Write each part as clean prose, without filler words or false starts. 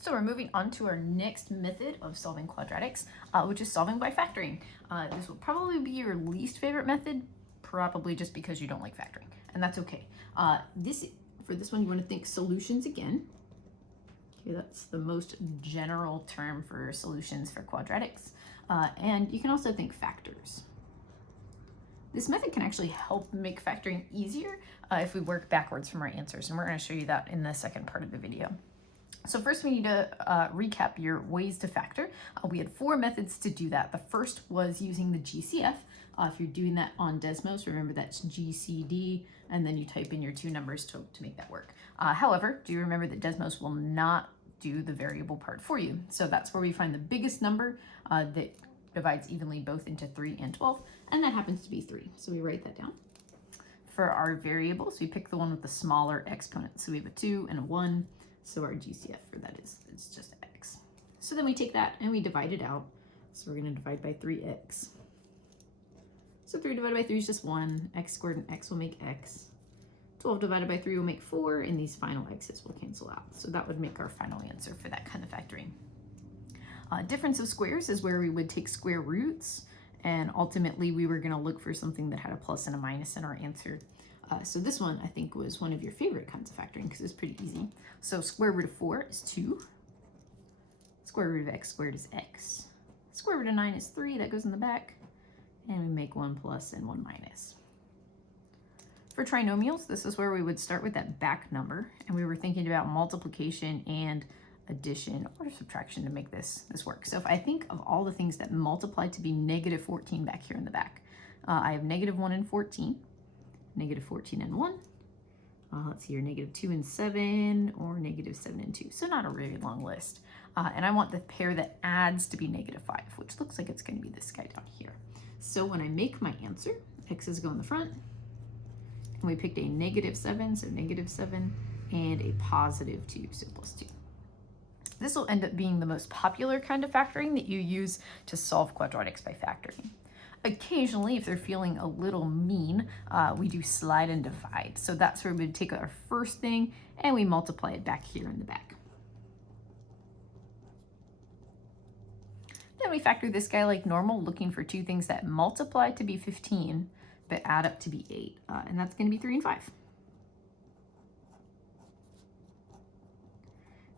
So we're moving on to our next method of solving quadratics, which is solving by factoring. This will probably be your least favorite method, probably just because you don't like factoring, and that's okay. For this one, you want to think solutions again. Okay, that's the most general term for solutions for quadratics. And you can also think factors. This method can actually help make factoring easier if we work backwards from our answers, and we're going to show you that in the second part of the video. So first we need to recap your ways to factor. We had 4 methods to do that. The first was using the GCF. If you're doing that on Desmos, remember that's GCD, and then you type in your 2 numbers to make that work. However, do you remember that Desmos will not do the variable part for you? So that's where we find the biggest number that divides evenly both into 3 and 12, and that happens to be 3. So we write that down. For our variables, we pick the one with the smaller exponent. So we have a 2 and a 1. So our GCF for that it's just x. So then we take that and we divide it out. So we're going to divide by 3x. So 3 divided by 3 is just 1. X squared and x will make x. 12 divided by 3 will make 4, and these final x's will cancel out. So that would make our final answer for that kind of factoring. Difference of squares is where we would take square roots, and ultimately we were going to look for something that had a plus and a minus in our answer. So this one, I think, was one of your favorite kinds of factoring because it's pretty easy. So square root of 4 is 2. Square root of x squared is x. Square root of 9 is 3. That goes in the back. And we make 1 plus and 1 minus. For trinomials, this is where we would start with that back number. And we were thinking about multiplication and addition or subtraction to make this work. So if I think of all the things that multiply to be negative 14 back here in the back, I have negative 1 and 14. Negative 14 and 1. Let's see here, negative 2 and 7, or negative 7 and 2. So not a really long list. And I want the pair that adds to be negative 5, which looks like it's going to be this guy down here. So when I make my answer, x's go in the front. And we picked a negative 7, so negative 7, and a positive 2, so plus 2. This will end up being the most popular kind of factoring that you use to solve quadratics by factoring. Occasionally, if they're feeling a little mean, we do slide and divide. So that's where we would take our first thing and we multiply it back here in the back. Then we factor this guy like normal, looking for 2 things that multiply to be 15, but add up to be 8. And that's going to be 3 and 5.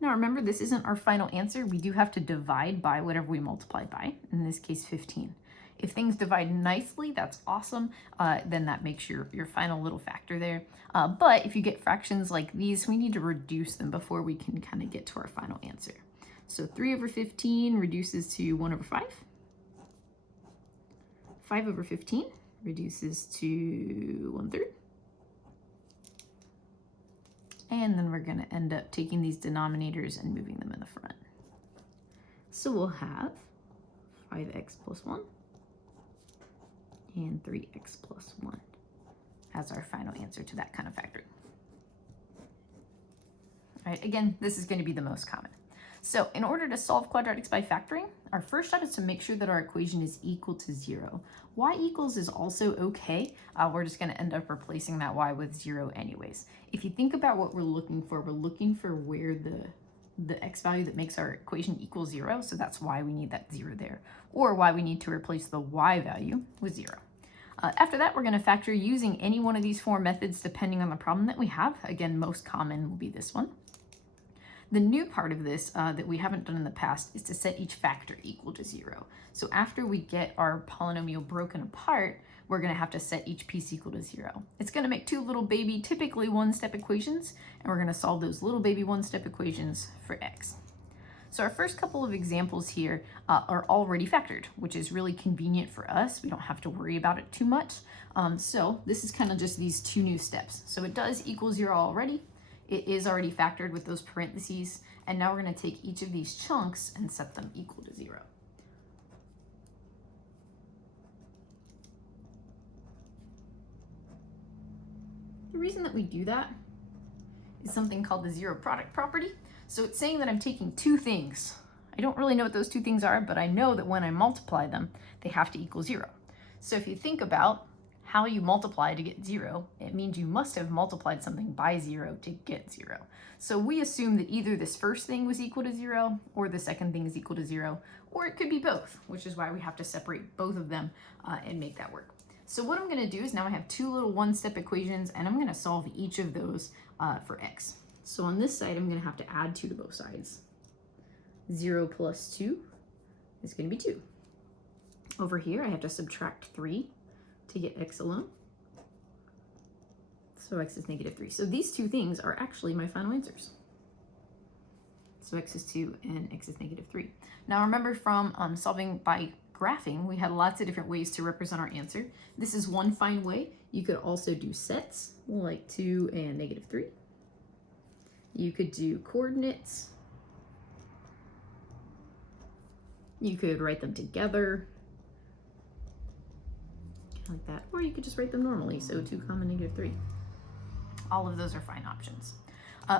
Now remember, this isn't our final answer. We do have to divide by whatever we multiplied by, in this case 15. If things divide nicely, that's awesome. Then that makes your final little factor there. But if you get fractions like these, we need to reduce them before we can kind of get to our final answer. So 3 over 15 reduces to 1 over 5. 5 over 15 reduces to 1/3. And then we're going to end up taking these denominators and moving them in the front. So we'll have 5x plus 1. And 3x plus 1 as our final answer to that kind of factoring. All right, again, this is going to be the most common. So in order to solve quadratics by factoring, our first step is to make sure that our equation is equal to 0. Y equals is also okay. We're just going to end up replacing that y with 0 anyways. If you think about what we're looking for where the x value that makes our equation equal 0, so that's why we need that 0 there, or why we need to replace the y value with 0. After that, we're going to factor using any one of these 4 methods depending on the problem that we have. Again, most common will be this one. The new part of this that we haven't done in the past is to set each factor equal to 0. So after we get our polynomial broken apart, we're going to have to set each piece equal to 0. It's going to make 2 little baby, typically 1-step equations, and we're going to solve those little baby 1-step equations for x. So our first couple of examples here are already factored, which is really convenient for us. We don't have to worry about it too much. So this is kind of just these 2 new steps. So it does equal 0 already. It is already factored with those parentheses. And now we're going to take each of these chunks and set them equal to 0. The reason that we do that is something called the zero product property. So it's saying that I'm taking 2 things. I don't really know what those 2 things are, but I know that when I multiply them, they have to equal 0. So if you think about how you multiply to get 0, it means you must have multiplied something by 0 to get 0. So we assume that either this first thing was equal to 0 or the second thing is equal to 0, or it could be both, which is why we have to separate both of them and make that work. So what I'm going to do is now I have two little one-step equations, and I'm going to solve each of those for x. So on this side, I'm going to have to add 2 to both sides. 0 plus 2 is going to be 2. Over here, I have to subtract 3 to get x alone. So x is negative 3. So these two things are actually my final answers. So x is 2 and x is negative 3. Now remember from solving by graphing, we had lots of different ways to represent our answer. This is one fine way. You could also do sets, like 2 and negative 3. You could do coordinates. You could write them together, like that, or you could just write them normally, so 2 comma negative 3. All of those are fine options.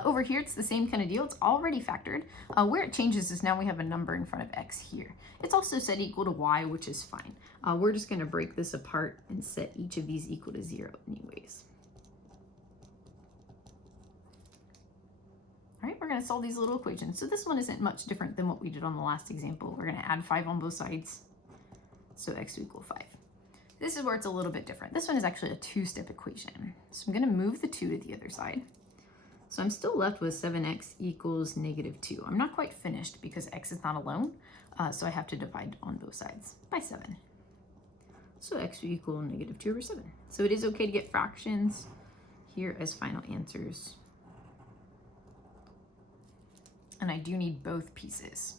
Over here, it's the same kind of deal. It's already factored. Where it changes is now we have a number in front of x here. It's also set equal to y, which is fine. We're just going to break this apart and set each of these equal to 0 anyways. All right, we're going to solve these little equations. So this one isn't much different than what we did on the last example. We're going to add 5 on both sides, so x will equal 5. This is where it's a little bit different. This one is actually a two-step equation. So I'm going to move the 2 to the other side. So I'm still left with 7x equals negative 2. I'm not quite finished because x is not alone, so I have to divide on both sides by 7. So x will equal negative 2 over 7. So it is okay to get fractions here as final answers. And I do need both pieces.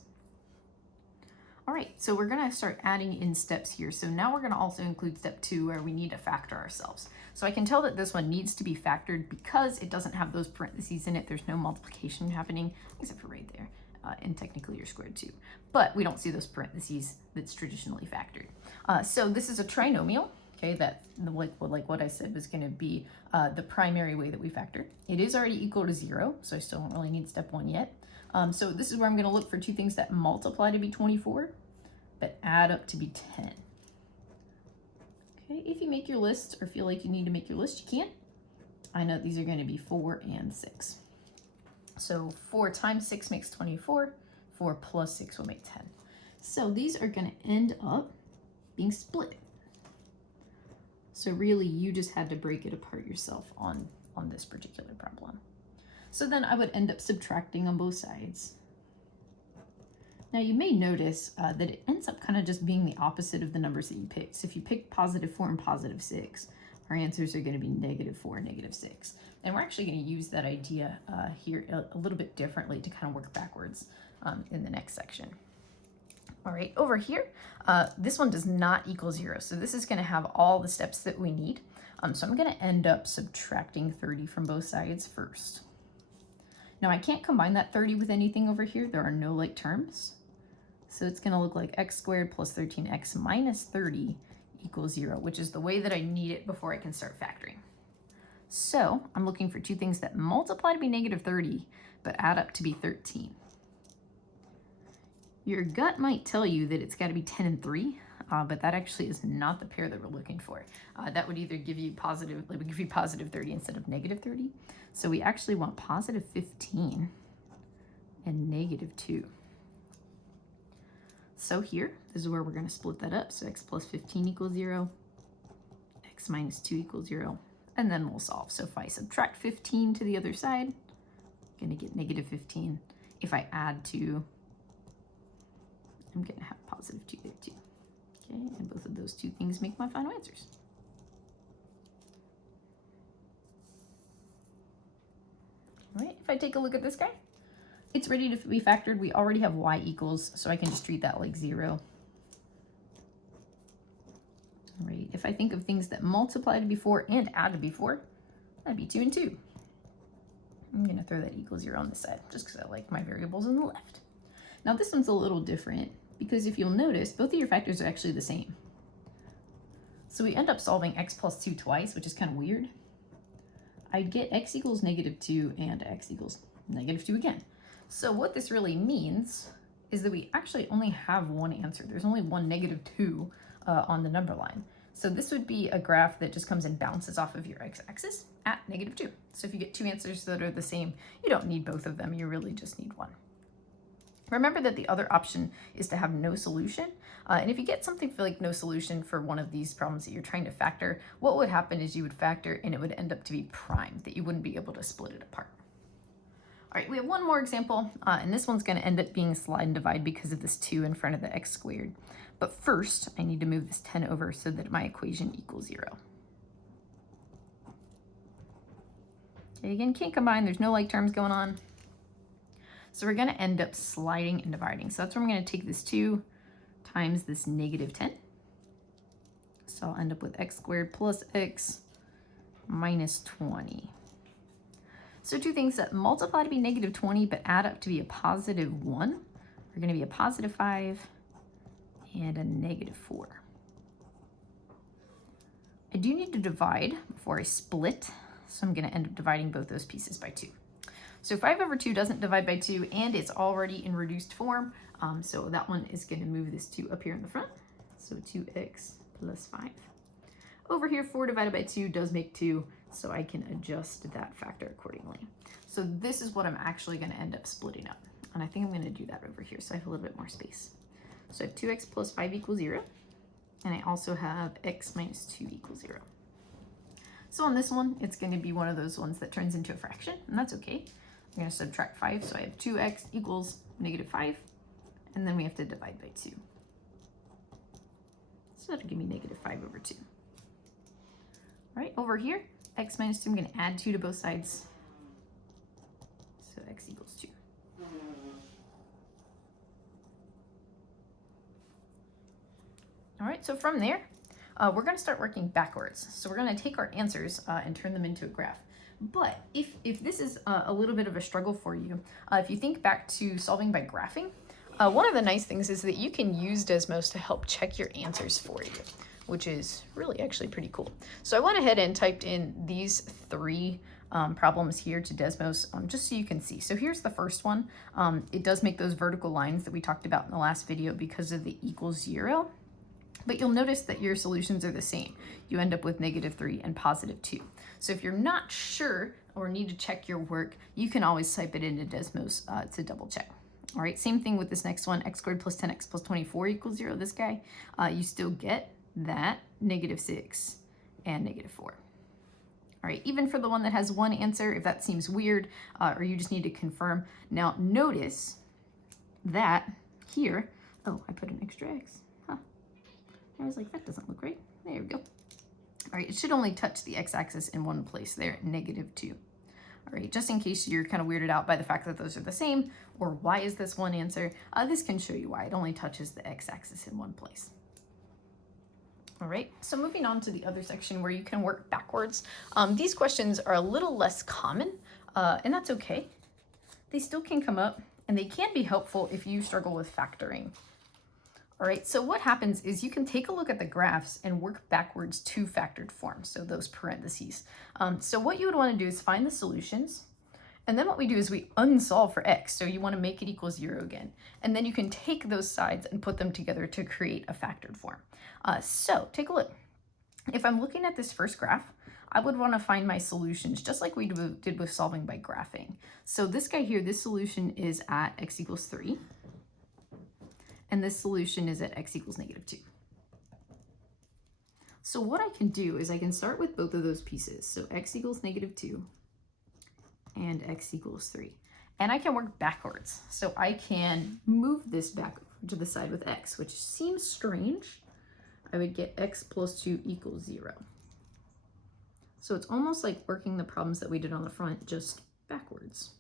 All right, so we're gonna start adding in steps here. So now we're gonna also include step 2 where we need to factor ourselves. So I can tell that this one needs to be factored because it doesn't have those parentheses in it. There's no multiplication happening, except for right there. And technically you're squared too. But we don't see those parentheses that's traditionally factored. So this is a trinomial, okay, that like what I said was gonna be the primary way that we factor. It is already equal to 0, so I still don't really need step 1 yet. So this is where I'm going to look for two things that multiply to be 24, but add up to be 10. Okay, if you make your list or feel like you need to make your list, you can. I know these are going to be 4 and 6. So 4 times 6 makes 24. 4 plus 6 will make 10. So these are going to end up being split. So really, you just had to break it apart yourself on this particular problem. So then I would end up subtracting on both sides. Now you may notice that it ends up kind of just being the opposite of the numbers that you picked. So if you pick positive 4 and positive 6, our answers are going to be negative 4 and negative 6. And we're actually going to use that idea here a little bit differently to kind of work backwards in the next section. All right, over here, this one does not equal 0. So this is going to have all the steps that we need. So I'm going to end up subtracting 30 from both sides first. Now I can't combine that 30 with anything over here. There are no like terms. So it's going to look like x squared plus 13x minus 30 equals 0, which is the way that I need it before I can start factoring. So I'm looking for two things that multiply to be negative 30, but add up to be 13. Your gut might tell you that it's got to be 10 and 3, but that actually is not the pair that we're looking for. That would either give you positive, like we give you positive 30 instead of negative 30. So we actually want positive 15 and negative 2. So here, this is where we're going to split that up. So x plus 15 equals 0, x minus 2 equals 0, and then we'll solve. So if I subtract 15 to the other side, I'm going to get negative 15. If I add 2, I'm going to have positive 2 there too. Okay, and both of those two things make my final answers. All right, if I take a look at this guy, it's ready to be factored. We already have y equals, so I can just treat that like 0. All right, if I think of things that multiply to be 4 and add to be 4, that'd be 2 and 2. I'm going to throw that equals 0 on this side, just because I like my variables on the left. Now this one's a little different, because if you'll notice, both of your factors are actually the same. So we end up solving x plus 2 twice, which is kind of weird. I'd get x equals negative 2 and x equals negative 2 again. So what this really means is that we actually only have one answer. There's only one negative 2 on the number line. So this would be a graph that just comes and bounces off of your x-axis at -2. So if you get two answers that are the same, you don't need both of them, you really just need one. Remember that the other option is to have no solution. And if you get something for like no solution for one of these problems that you're trying to factor, what would happen is you would factor and it would end up to be prime, that you wouldn't be able to split it apart. All right, we have one more example, and this one's going to end up being slide and divide because of this 2 in front of the x squared. But first, I need to move this 10 over so that my equation equals 0. Okay, again, can't combine. There's no like terms going on. So we're going to end up sliding and dividing. So that's where I'm going to take this 2 times this -10. So I'll end up with x squared plus x minus 20. So two things that multiply to be -20 but add up to be a +1 are going to be a +5 and a -4. I do need to divide before I split, so I'm going to end up dividing both those pieces by 2. So 5/2 doesn't divide by 2, and it's already in reduced form, so that one is going to move this 2 up here in the front. So 2x plus 5. Over here, 4 divided by 2 does make 2, so I can adjust that factor accordingly. So this is what I'm actually going to end up splitting up, and I think I'm going to do that over here so I have a little bit more space. So I have 2x plus 5 equals 0, and I also have x minus 2 equals 0. So on this one, it's going to be one of those ones that turns into a fraction, and that's okay. I'm going to subtract 5, so I have 2x equals -5, and then we have to divide by 2. So that'll give me -5/2. All right, over here, x minus 2, I'm going to add 2 to both sides, so x equals 2. All right, so from there, we're going to start working backwards. So we're going to take our answers and turn them into a graph. But if this is a little bit of a struggle for you, if you think back to solving by graphing, one of the nice things is that you can use Desmos to help check your answers for you, which is really actually pretty cool. So I went ahead and typed in these 3 problems here to Desmos just so you can see. So here's the first one. It does make those vertical lines that we talked about in the last video because of the equals 0. But you'll notice that your solutions are the same. You end up with -3 and +2. So if you're not sure or need to check your work, you can always type it into Desmos to double check. All right, same thing with this next one, x squared plus 10x plus 24 equals 0, this guy. You still get that -6 and -4. All right, even for the one that has one answer, if that seems weird or you just need to confirm. Now notice that here, oh, I put an extra x. I was like, that doesn't look right. There we go. All right, it should only touch the x-axis in one place there, -2. All right, just in case you're kind of weirded out by the fact that those are the same, or why is this one answer, this can show you why. It only touches the x-axis in one place. All right, so moving on to the other section where you can work backwards. These questions are a little less common, and that's okay. They still can come up, and they can be helpful if you struggle with factoring. All right, so what happens is you can take a look at the graphs and work backwards to factored form, so those parentheses. So what you would want to do is find the solutions, and then what we do is we unsolve for x, so you want to make it equal 0 again. And then you can take those sides and put them together to create a factored form. So take a look. If I'm looking at this first graph, I would want to find my solutions, just like we did with solving by graphing. So this guy here, this solution is at x equals 3. And this solution is at x equals -2. So what I can do is I can start with both of those pieces. So x equals -2 and x equals 3. And I can work backwards. So I can move this back to the side with x, which seems strange. I would get x plus 2 equals 0. So it's almost like working the problems that we did on the front, just backwards.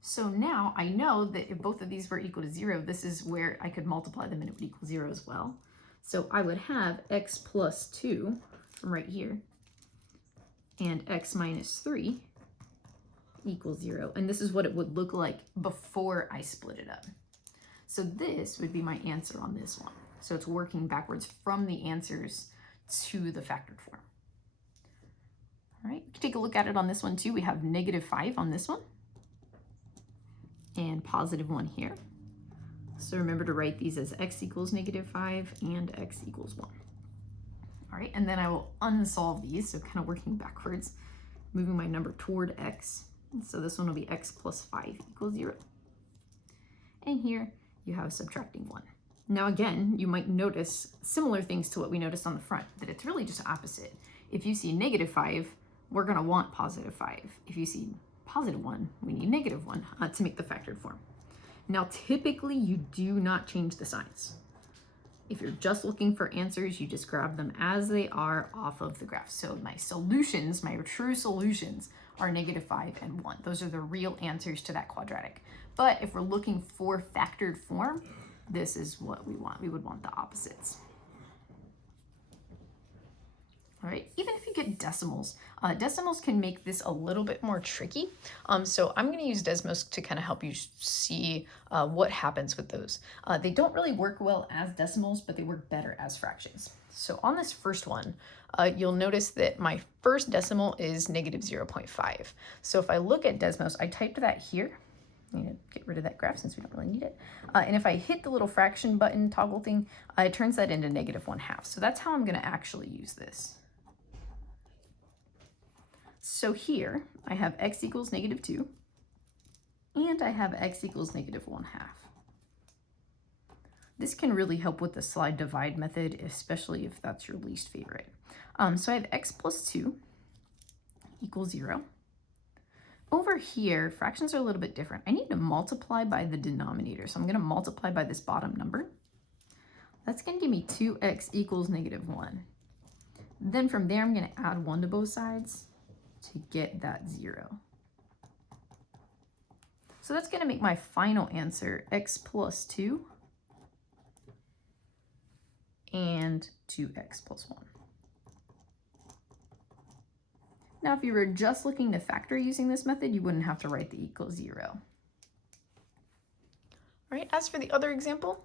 So now I know that if both of these were equal to 0, this is where I could multiply them and it would equal 0 as well. So I would have x plus 2 from right here and x minus 3 equals 0. And this is what it would look like before I split it up. So this would be my answer on this one. So it's working backwards from the answers to the factored form. All right, we can take a look at it on this one too. We have -5 on this one and +1 here. So remember to write these as x equals -5 and x equals 1. All right, and then I will unsolve these, so kind of working backwards, moving my number toward x. So this one will be x plus 5 equals 0. And here you have subtracting 1. Now again, you might notice similar things to what we noticed on the front, that it's really just opposite. If you see -5, we're going to want +5. If you see +1, we need -1 to make the factored form. Now typically you do not change the signs. If you're just looking for answers, you just grab them as they are off of the graph. So my solutions, my true solutions, are -5 and 1. Those are the real answers to that quadratic. But if we're looking for factored form, this is what we want. We would want the opposites. All right, even if you get decimals, decimals can make this a little bit more tricky. So I'm going to use Desmos to kind of help you see what happens with those. They don't really work well as decimals, but they work better as fractions. So on this first one, you'll notice that my first decimal is -0.5. So if I look at Desmos, I typed that here. I need to get rid of that graph since we don't really need it. And if I hit the little fraction button toggle thing, it turns that into -1/2. So that's how I'm going to actually use this. So here I have x equals -2 and I have x equals -1/2. This can really help with the slide divide method, especially if that's your least favorite. So I have x plus 2 equals 0. Over here, fractions are a little bit different. I need to multiply by the denominator. So I'm going to multiply by this bottom number. That's going to give me 2x equals -1. Then from there, I'm going to add 1 to both sides to get that 0. So that's going to make my final answer x plus 2 and 2x plus 1. Now, if you were just looking to factor using this method, you wouldn't have to write the equals 0. All right, as for the other example,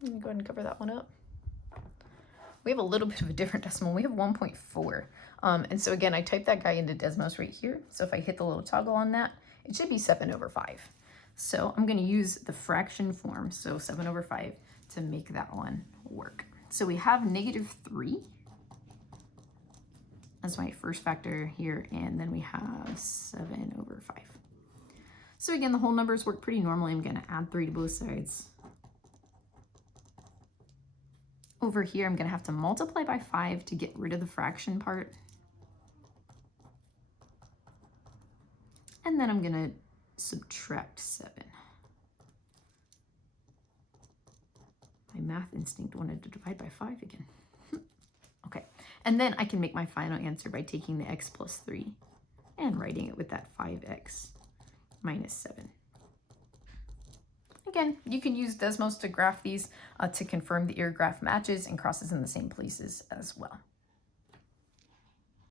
let me go ahead and cover that one up. We have a little bit of a different decimal. We have 1.4. And so again, I typed that guy into Desmos right here. So if I hit the little toggle on that, it should be 7/5. So I'm going to use the fraction form, so 7/5, to make that one work. So we have -3 as my first factor here, and then we have 7/5. So again, the whole numbers work pretty normally. I'm going to add 3 to both sides. Over here, I'm going to have to multiply by 5 to get rid of the fraction part. And then I'm going to subtract 7. My math instinct wanted to divide by 5 again. Okay, and then I can make my final answer by taking the x plus 3 and writing it with that 5x minus 7. Again, you can use Desmos to graph these to confirm the ear graph matches and crosses in the same places as well.